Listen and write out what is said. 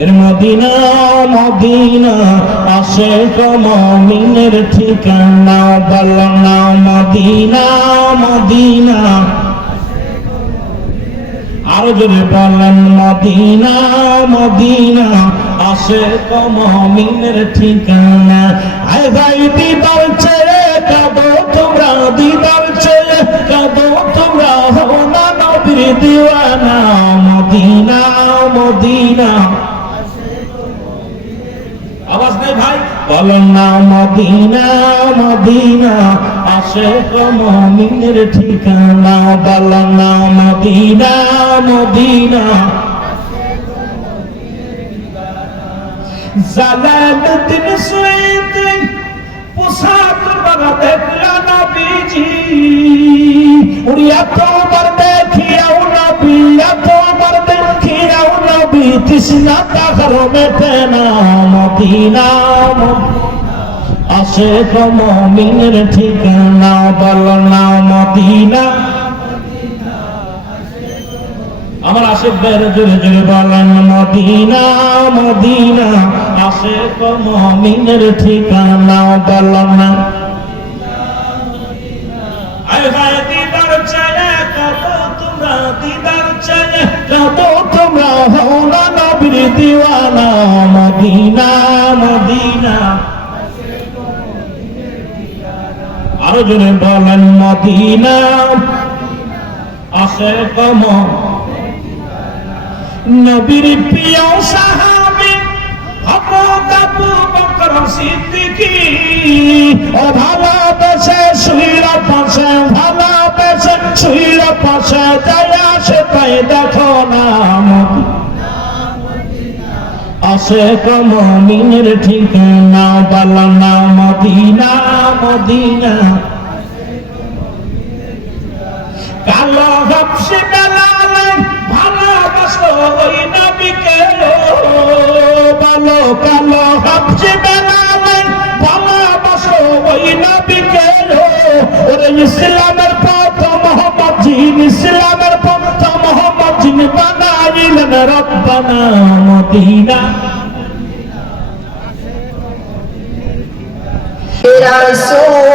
Medina Medina Ashiq মুমিনের ঠিকানা, বলো না মদিনা মদিনা, আরো জোরে বলেন মদিনা মদিনা আশিক মুমিনের ঠিকানা। আয় ভাই দিদার চেয়ে কাঁদো তোমরা, দিদার চেয়ে কাঁদো তোমরা, হও না নবীর দিওয়ানা। মদিনা মদিনা, আওয়াজ নেই ভাই, বলো না মদিনা মদিনা আশিক মুমিনের ঠিকানা, বলো না মদিনা মদিনা। জালালউদ্দিন সুয়ুতি পোশাক পরা দেখলা নবীজি, উড়িয়া তোমার দেখিয়াও নবী, তোমার দেখিয়াও নবী, তৃষ্ণা তাহার মেটে না। মদিনা আশিক মুমিনের ঠিকানা, বলো না মদিনা। আমার আশিক ভাইরা জোরে জোরে বলেন মদিনা মদিনা আশিক মুমিনের ঠিকানা, বলো না। আয় ভাই দিদার চায় কাঁদো তোমরা, দিদার চায় কাঁদো তোমরা, হও না নবীর দিওয়ানা। মদিনা মদিনা, আরো জোরে বলেন মদিনা আশিক নবীর প্রিয় সাহাবী হযরত আবু বকর সিদ্দিক, ও ভালোবেসে শুইরা পাশে, ভালোবেসে শুইরা পাশে যায় আসে তাই দেখো না। আশিক মুমিনের ঠিকানা, বলো না মদিনা মদিনা। কালো হাবশি বেলাল ভালোবাসো ওই নবীকে, বলো কালো হাবশি বেলাল ভালোবাসো ওই নবীকে। ওরে ইসলামের পথ মোহাম্মদ জিন, ইসলামের পথ মোহাম্মদ জিন বানাইলেন রব্বানা। মদিনা রাসূল